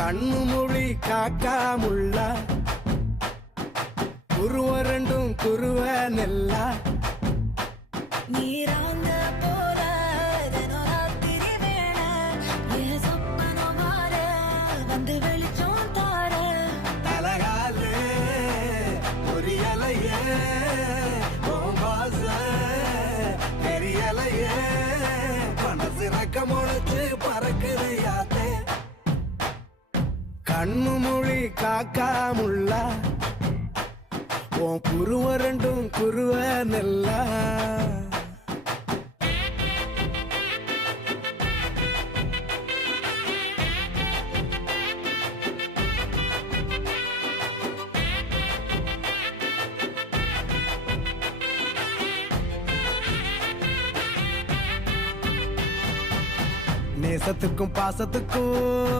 கண்ணு மொழி காக்காமுள்ள குருவ ரெண்டும் குருவ நெல்லா நீராங்க போல தினராத்திரி வேண என் சொப்பனம் மாற வந்து வெளிச்சம் தார தலகாலே பொரியலையே ஓம்பாச பெரியலையே மனசு ரக்க முளைச்சு பறக்குது யாத்தே கண்ணு மொழி காக்காமுள்ள உன் குருவ ரெண்டும் குருவ நெல்லா நேசத்துக்கும் பாசத்துக்கும்